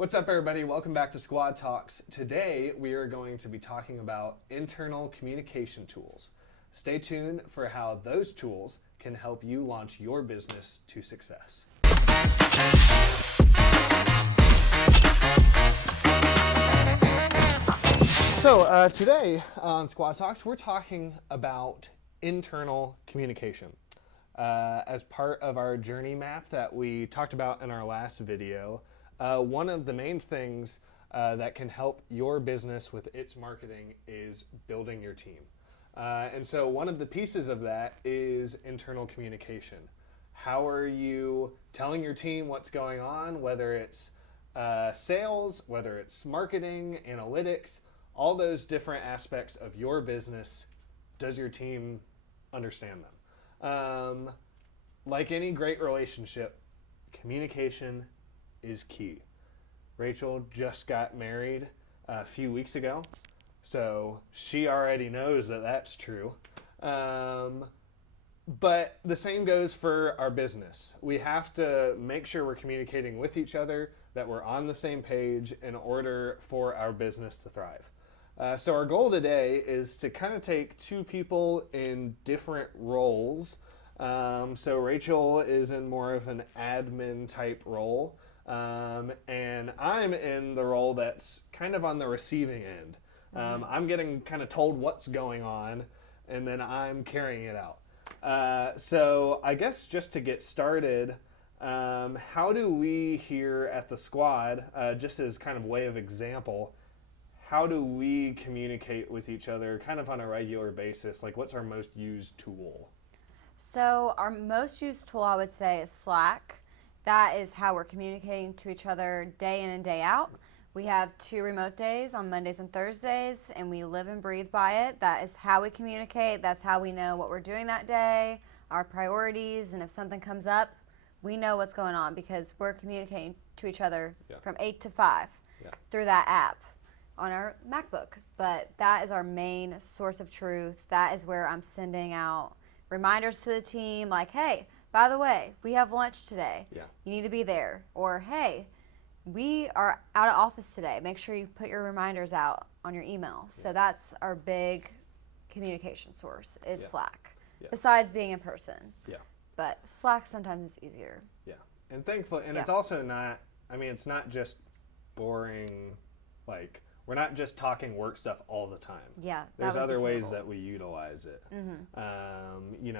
What's up, everybody? Welcome back to Squad Talks. Today, we are going to be talking about internal communication tools. Stay tuned for how those tools can help you launch your business to success. So today on Squad Talks, we're talking about internal communication. As part of our journey map that we talked about in our last video, one of the main things that can help your business with its marketing is building your team. And so one of the pieces of that is internal communication. How are you telling your team what's going on, whether it's sales, whether it's marketing, analytics, all those different aspects of your business? Does your team understand them? Like any great relationship, communication is key. Rachel just got married a few weeks ago, so she already knows that that's true. But the same goes for our business. We have to make sure we're communicating with each other, that we're on the same page in order for our business to thrive. So our goal today is to kind of take two people in different roles. So Rachel is in more of an admin type role, and I'm in the role that's kind of on the receiving end. I'm getting kind of told what's going on, and then I'm carrying it out. So I guess just to get started, how do we here at the Squad, just as kind of way of example, how do we communicate with each other kind of on a regular basis? Like, what's our most used tool? So our most used tool, I would say, is Slack. That is how we're communicating to each other day in and day out. We have 2 remote days on Mondays and Thursdays, and we live and breathe by it. That is how we communicate. That's how we know what we're doing that day, our priorities, and if something comes up, we know what's going on because we're communicating to each other from 8 to 5 through that app on our MacBook. But that is our main source of truth. That is where I'm sending out reminders to the team like, hey, by the way, we have lunch today. You need to be there. Or, hey, we are out of office today. Make sure you put your reminders out on your email. So that's our big communication source is Slack, besides being in person. But Slack sometimes is easier. And thankfully, and it's also not, I mean, it's not just boring, like, we're not just talking work stuff all the time. There's other ways that we utilize it.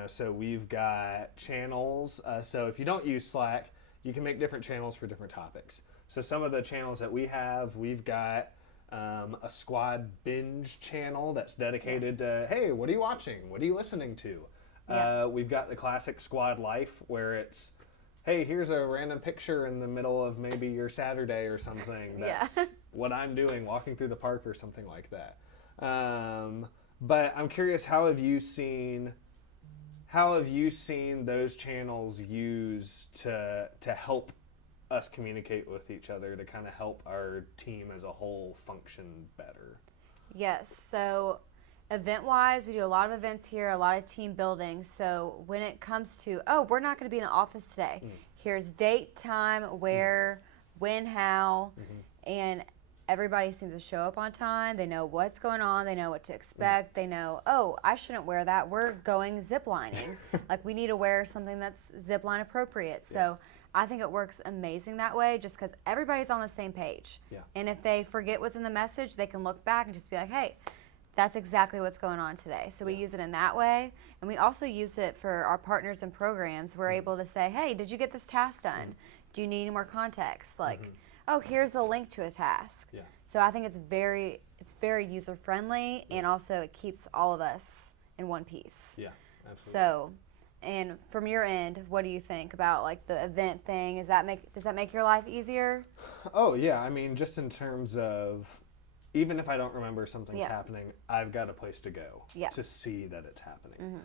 So we've got channels. So if you don't use Slack, you can make different channels for different topics. So some of the channels that we have, we've got a Squad binge channel that's dedicated to, hey, what are you watching? What are you listening to? We've got the classic Squad life where it's, hey, here's a random picture in the middle of maybe your Saturday or something. That's what I'm doing, walking through the park or something like that. But I'm curious, how have you seen those channels used to help us communicate with each other, to kind of help our team as a whole function better? Yes. So event-wise, we do a lot of events here, a lot of team building. So when it comes to, oh, we're not going to be in the office today. Here's date, time, where, when, how, and everybody seems to show up on time. They know what's going on. They know what to expect. They know, oh, I shouldn't wear that. We're going ziplining. Like, we need to wear something that's zipline appropriate. So I think it works amazing that way just because everybody's on the same page. And if they forget what's in the message, they can look back and just be like, hey, that's exactly what's going on today. So we use it in that way. And we also use it for our partners and programs. We're able to say, hey, did you get this task done? Do you need any more context? Like, oh, here's a link to a task. So I think it's very user friendly, and also it keeps all of us in one piece. Absolutely. So, and from your end, what do you think about like the event thing? Does that make your life easier? Oh yeah, I mean, just in terms of, even if I don't remember something's happening, I've got a place to go to see that it's happening.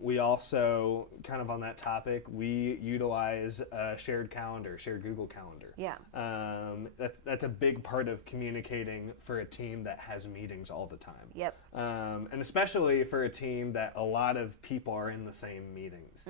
We also, kind of on that topic, we utilize a shared calendar, shared Google Calendar. That's a big part of communicating for a team that has meetings all the time. And especially for a team that a lot of people are in the same meetings.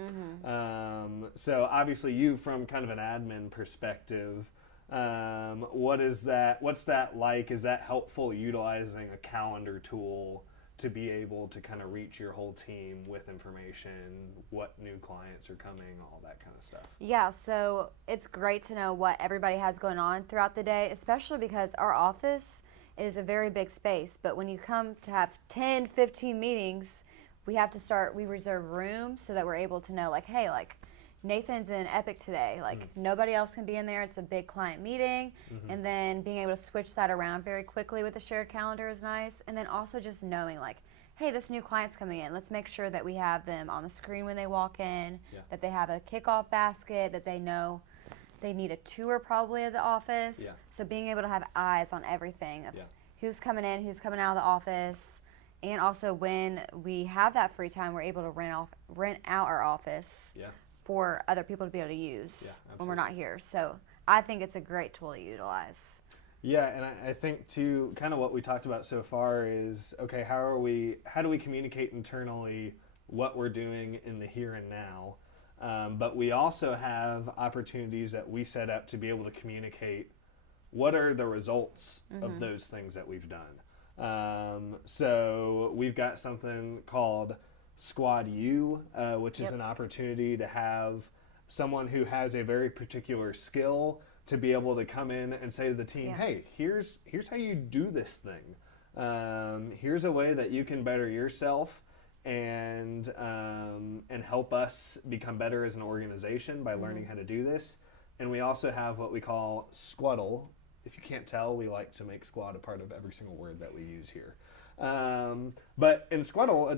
So obviously you, from kind of an admin perspective, What is that? What's that like? Is that helpful utilizing a calendar tool to be able to kind of reach your whole team with information, what new clients are coming, all that kind of stuff? Yeah, so it's great to know what everybody has going on throughout the day, especially because our office, it is a very big space, but when you come to have 10, 15 meetings, we reserve rooms so that we're able to know, like, hey, like, Nathan's in Epic today. Like, nobody else can be in there. It's a big client meeting. And then being able to switch that around very quickly with a shared calendar is nice. And then also just knowing, like, hey, this new client's coming in. Let's make sure that we have them on the screen when they walk in, that they have a kickoff basket, that they know they need a tour probably of the office. Yeah. So being able to have eyes on everything of who's coming in, who's coming out of the office. And also when we have that free time, we're able to rent out our office for other people to be able to use when we're not here. So I think it's a great tool to utilize. Yeah, and I think too, kind of what we talked about so far is, okay, how do we communicate internally what we're doing in the here and now? But we also have opportunities that we set up to be able to communicate what are the results of those things that we've done. So we've got something called Squad U, which is an opportunity to have someone who has a very particular skill to be able to come in and say to the team, hey, here's how you do this thing. Here's a way that you can better yourself and help us become better as an organization by learning how to do this. And we also have what we call Squaddle. If you can't tell, we like to make squad a part of every single word that we use here. But in Squaddle,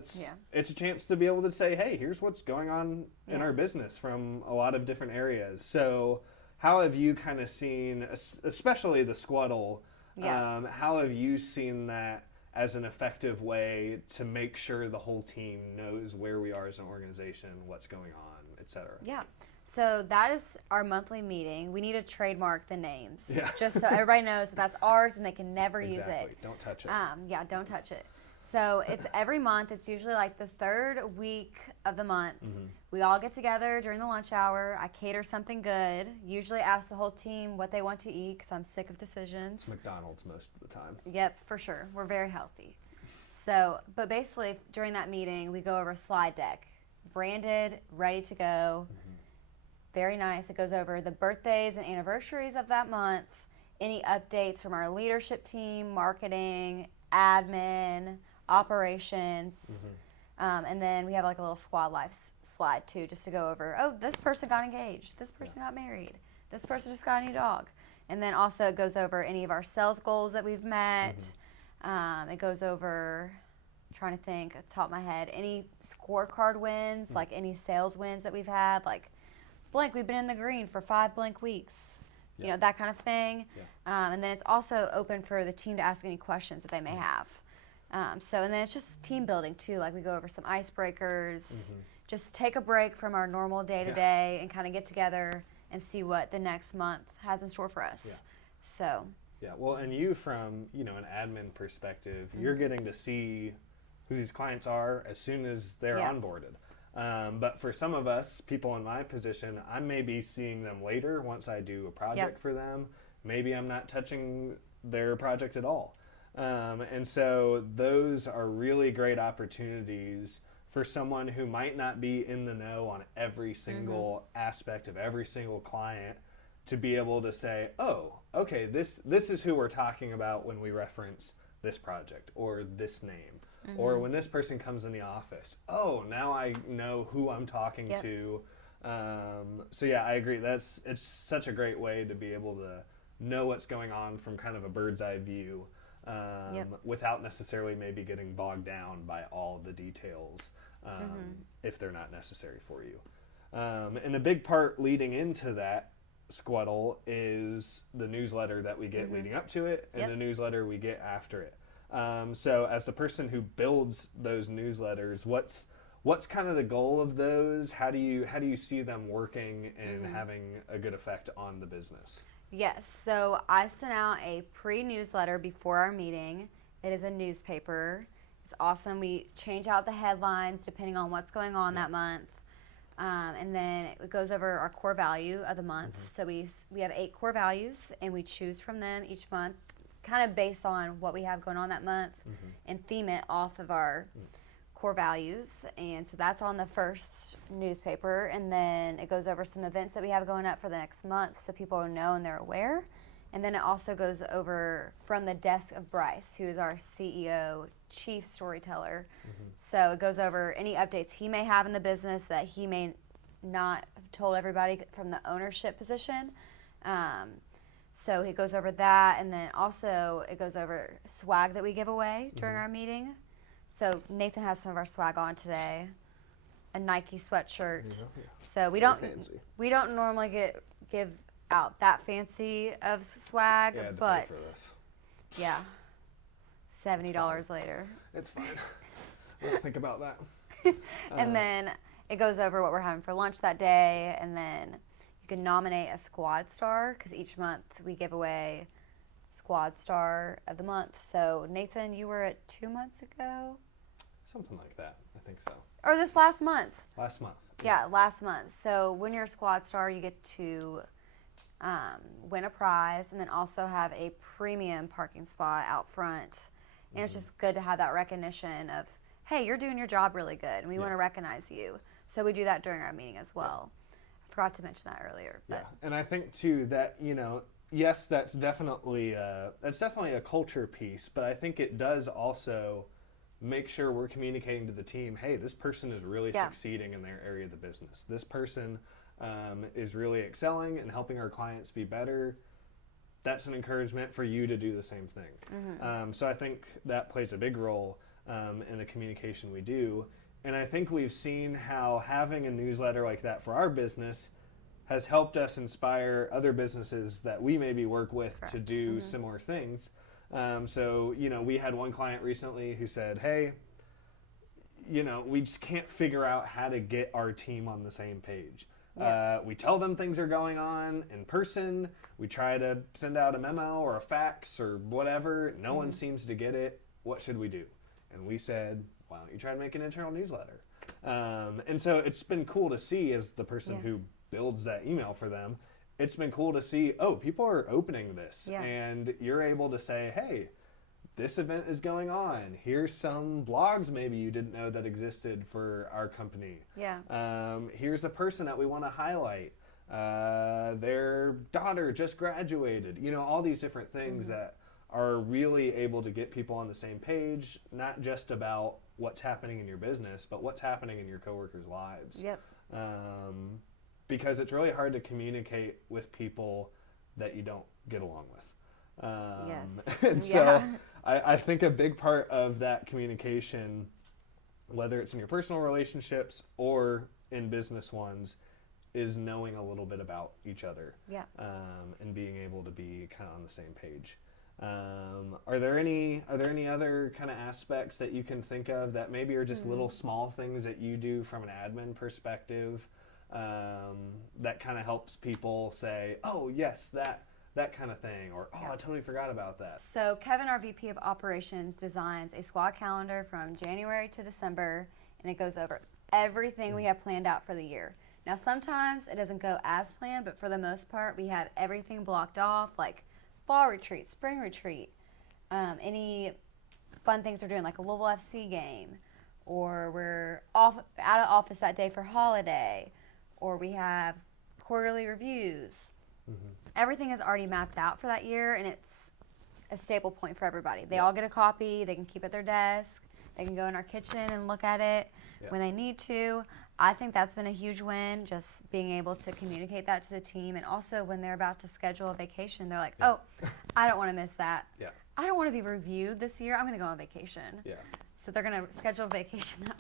it's a chance to be able to say, hey, here's what's going on in our business from a lot of different areas. So how have you kind of seen, especially the Squaddle, how have you seen that as an effective way to make sure the whole team knows where we are as an organization, what's going on, et cetera? Yeah. So that is our monthly meeting. We need to trademark the names just so everybody knows that that's ours and they can never use it. Don't touch it. Don't touch it. So it's every month. It's usually like the third week of the month. We all get together during the lunch hour. I cater something good. Usually ask the whole team what they want to eat because I'm sick of decisions. It's McDonald's most of the time. Yep, for sure. We're very healthy. So, but basically during that meeting, we go over a slide deck, branded, ready to go. Very nice. It goes over the birthdays and anniversaries of that month, any updates from our leadership team, marketing, admin, operations, and then we have like a little squad life slide too, just to go over, oh, this person got engaged, this person got married, this person just got a new dog. And then also it goes over any of our sales goals that we've met. It goes over, I'm trying to think at the top of my head, any scorecard wins, like any sales wins that we've had, like blank, we've been in the green for 5 blank weeks, you know, that kind of thing. And then it's also open for the team to ask any questions that they may have. And then it's just team building too, like we go over some icebreakers, just take a break from our normal day-to-day and kind of get together and see what the next month has in store for us. So. Yeah, well, and you from, you know, an admin perspective, you're getting to see who these clients are as soon as they're onboarded. But for some of us, people in my position, I may be seeing them later once I do a project for them. Maybe I'm not touching their project at all. And so those are really great opportunities for someone who might not be in the know on every single aspect of every single client to be able to say, oh, okay, this is who we're talking about when we reference this project or this name. Or when this person comes in the office, oh, now I know who I'm talking to. So yeah, I agree. It's such a great way to be able to know what's going on from kind of a bird's eye view without necessarily maybe getting bogged down by all the details if they're not necessary for you. And a big part leading into that Squaddle is the newsletter that we get leading up to it and the newsletter we get after it. So as the person who builds those newsletters, what's kind of the goal of those? How do you see them working and having a good effect on the business? Yes, so I sent out a pre-newsletter before our meeting. It is a newspaper. It's awesome. We change out the headlines depending on what's going on that month. And then it goes over our core value of the month. So we have 8 core values, and we choose from them each month, kind of based on what we have going on that month, and theme it off of our core values. And so that's on the first newspaper, and then it goes over some events that we have going up for the next month, so people know and they're aware. And then it also goes over from the desk of Bryce, who is our CEO, chief storyteller. So it goes over any updates he may have in the business that he may not have told everybody from the ownership position. So he goes over that, and then also it goes over swag that we give away during our meeting. So Nathan has some of our swag on today, a Nike sweatshirt. So we don't normally give out that fancy of swag, Yeah, but for this. yeah, $70 later. It's fine. We'll think about that. And then it goes over what we're having for lunch that day, and then you can nominate a squad star, because each month we give away squad star of the month. So Nathan, you were at 2 months ago? Something like that. I think so. Or this last month? Last month. Yeah, last month. So when you're a squad star, you get to win a prize, and then also have a premium parking spot out front. And it's just good to have that recognition of, hey, you're doing your job really good, and we want to recognize you. So we do that during our meeting as well. I forgot to mention that earlier. But. Yeah, and I think too that, yes, that's definitely a culture piece, but I think it does also make sure we're communicating to the team, hey, this person is really succeeding in their area of the business. This person is really excelling and helping our clients be better. That's an encouragement for you to do the same thing. So I think that plays a big role in the communication we do. And I think we've seen how having a newsletter like that for our business has helped us inspire other businesses that we maybe work with to do similar things. So, we had one client recently who said, hey, we just can't figure out how to get our team on the same page. We tell them things are going on in person. We try to send out a memo or a fax or whatever. No one seems to get it. What should we do? And we said, why don't you try to make an internal newsletter? And so it's been cool to see, as the person who builds that email for them, it's been cool to see, people are opening this. And you're able to say, hey, this event is going on. Here's some blogs maybe you didn't know that existed for our company. Here's the person that we want to highlight. Their daughter just graduated. All these different things that are really able to get people on the same page, not just about what's happening in your business, but what's happening in your coworkers' lives. Because it's really hard to communicate with people that you don't get along with. And so I think a big part of that communication, whether it's in your personal relationships or in business ones, is knowing a little bit about each other and being able to be kind of on the same page. Are there any other kind of aspects that you can think of that maybe are just little small things that you do from an admin perspective that kind of helps people say, oh yes, that kind of thing, or I totally forgot about that? So Kevin, our VP of Operations, designs a squad calendar from January to December, and it goes over everything we have planned out for the year. Now sometimes it doesn't go as planned, but for the most part we have everything blocked off, like fall retreat, spring retreat, any fun things we're doing, like a Louisville FC game, or we're out of office that day for holiday, or we have quarterly reviews. Everything is already mapped out for that year, and it's a staple point for everybody. They all get a copy. They can keep it at their desk. They can go in our kitchen and look at it when they need to. I think that's been a huge win, just being able to communicate that to the team. And also when they're about to schedule a vacation, they're like, oh, I don't want to miss that. I don't want to be reviewed this year. I'm going to go on vacation. So they're going to schedule a vacation.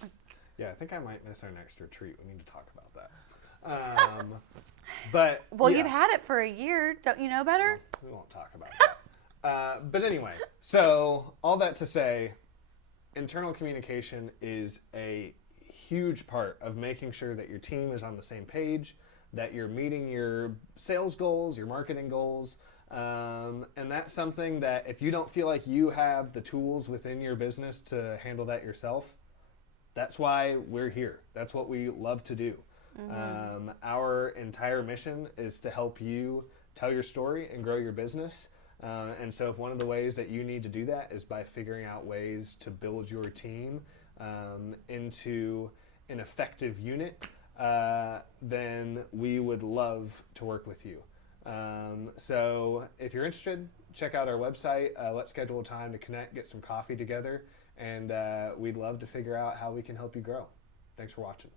I think I might miss our next retreat. We need to talk about that. But you've had it for a year. Don't you know better? Well, we won't talk about that. But anyway, so all that to say, internal communication is a huge part of making sure that your team is on the same page, that you're meeting your sales goals, your marketing goals, and that's something that if you don't feel like you have the tools within your business to handle that yourself, that's why we're here. That's what we love to do. Our entire mission is to help you tell your story and grow your business. And so if one of the ways that you need to do that is by figuring out ways to build your team into an effective unit, then we would love to work with you. So if you're interested, check out our website. Let's schedule a time to connect, get some coffee together, and we'd love to figure out how we can help you grow. Thanks for watching.